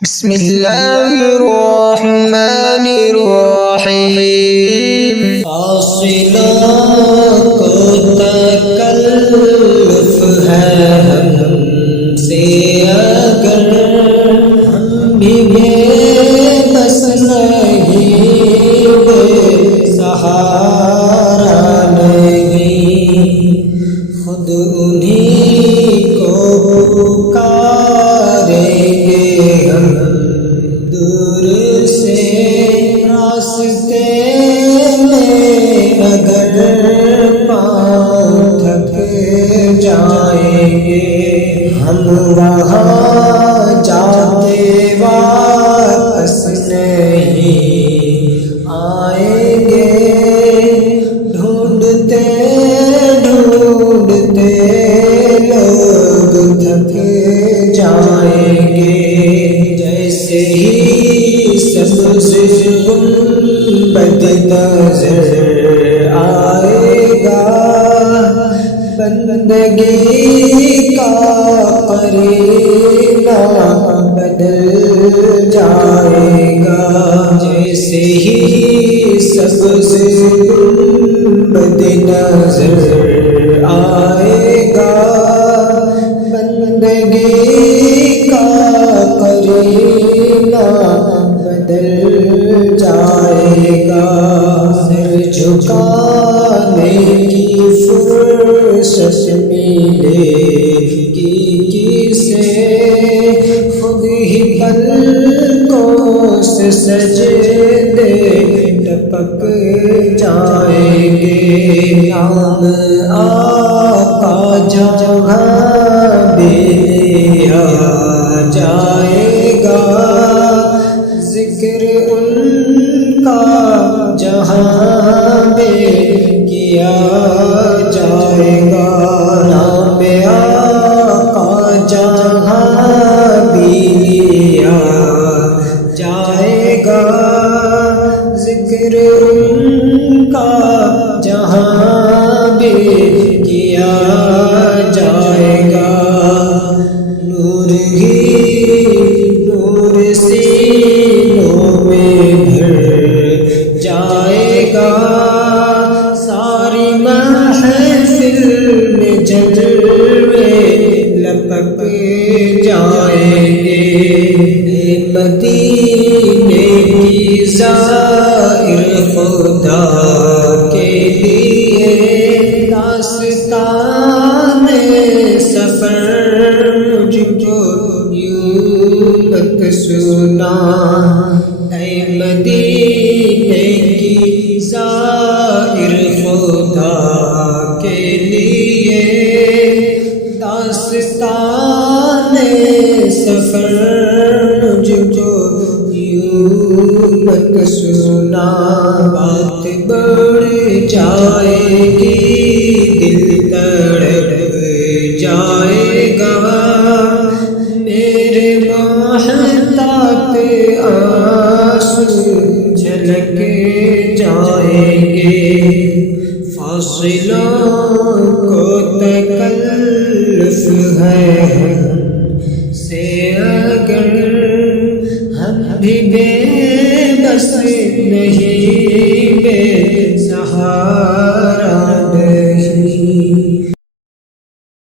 بسم اللہ الرحمن الرحیم۔ فاصلوں کو تکلف ہے ہم سے اگر ہم بھی بے بس نہیں، بے سہارا نہیں، خود انہی کو پکاریں گے ہم دور سے راستے میں اگر پاؤں تھک جائیں گے، ہم وہاں جاتے واپس نہیں آئیں گے، ڈھونڈتے ڈھونڈتے لوگ تھک جائیں گے، جیسے ہی سبز گنبد نظر آئے گا، بندگی کا قرینہ بدل جائے گا، جیسے ہی سبز گنبد نظر آئے گا، بندگی کا قرینہ بدل جائے گا، سر جھکانے کی فرصت ملے گی کسے، خود ہی پلکوں سے سجدے ٹپک جائیں گے، نام آقا جہاں بھی لیا جائے گا، ذکر ان کا جہاں بھی کیا جائے گا، نام آقا جہاں بھی لیا جائے گا، ذکر ان کا جہاں بھی کیا جائے گا، نور ہی نور سینوں میں بھر جائے گا، ساری محفل میں جلوے لپک جائیں گے، اے مدینے کی زائر خدا کے لیے داستان سفر مجھ کو یوں مت سنا، اے مدینے کی زائر خدا کے لیے داستان سفر مجھ کو یوں مت سنا، بات بڑھ جائے گی دل تڑپ جائے گا، میرے محتاط آنسو چھلک جائیں گے، فاصلوں کو تکلف ہے ہم سے اگر ہم بھی بے بس نہیں، بے سہارا